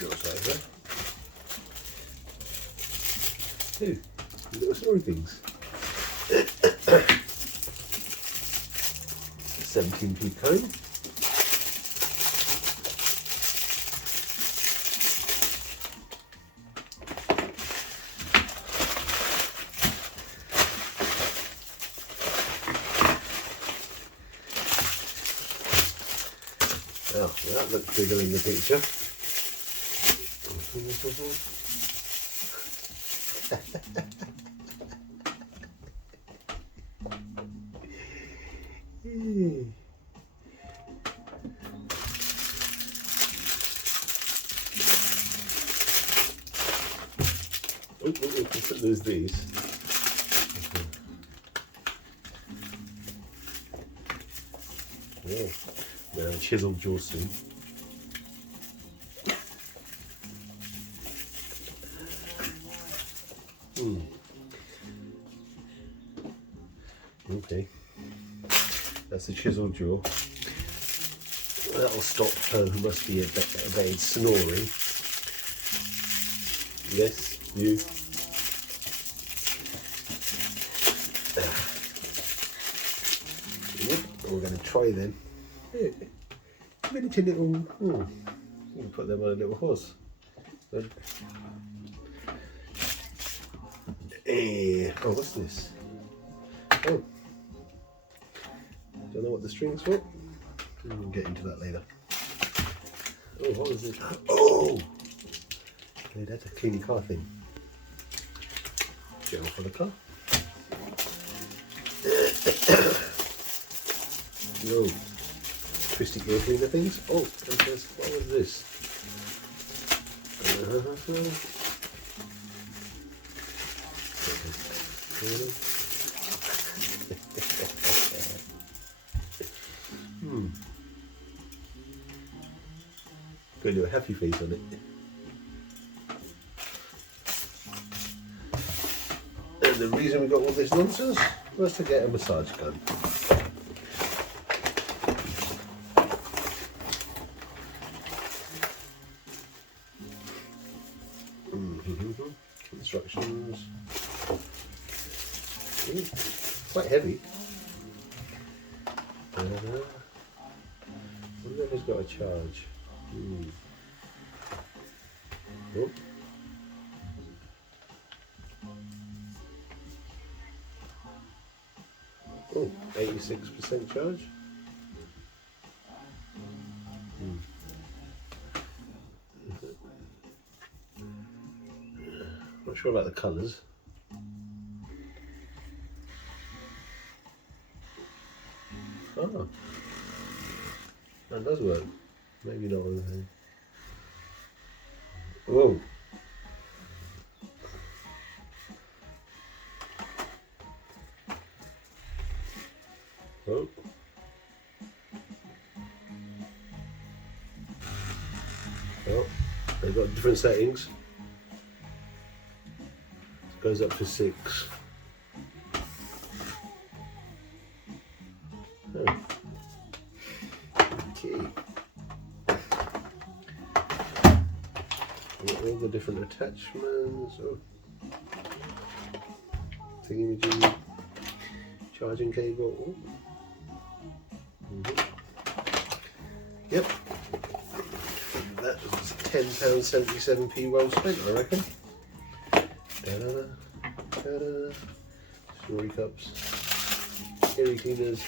Goes over. Ooh, little snowy things. 17p coin. Oh, that looks bigger in the picture. There's these. Yeah. Now chiseled jaw soon. Okay, that's the chiseled jaw. That'll stop her who must be a bed snoring. Yes, you. We're going to try them. Miniature little. You can put them on a little horse. Oh, what's this? Oh, don't know what the string's for. We'll get into that later. Oh, what is it? Oh, okay, that's a clean car thing. Gel for the car. No, twisty ear cleaner things. Oh, what was this? Going to do a happy face on it. And the reason we got all this nonsense was to get a massage gun. Instructions. Quite heavy. I wonder if it's got a charge. Oh. Oh, 86% charge. Not sure about the colours. Oh, that does work. Maybe not on the thing. Whoa. Oh. Oh, they've got different settings. It goes up to 6. Oh. Okay. All the different attachments. Oh. Thingy-majiggy. Charging cable. Yep. That was £10.77p well spent, I reckon. Da-da-da, da-da. Story cups, ear cleaners,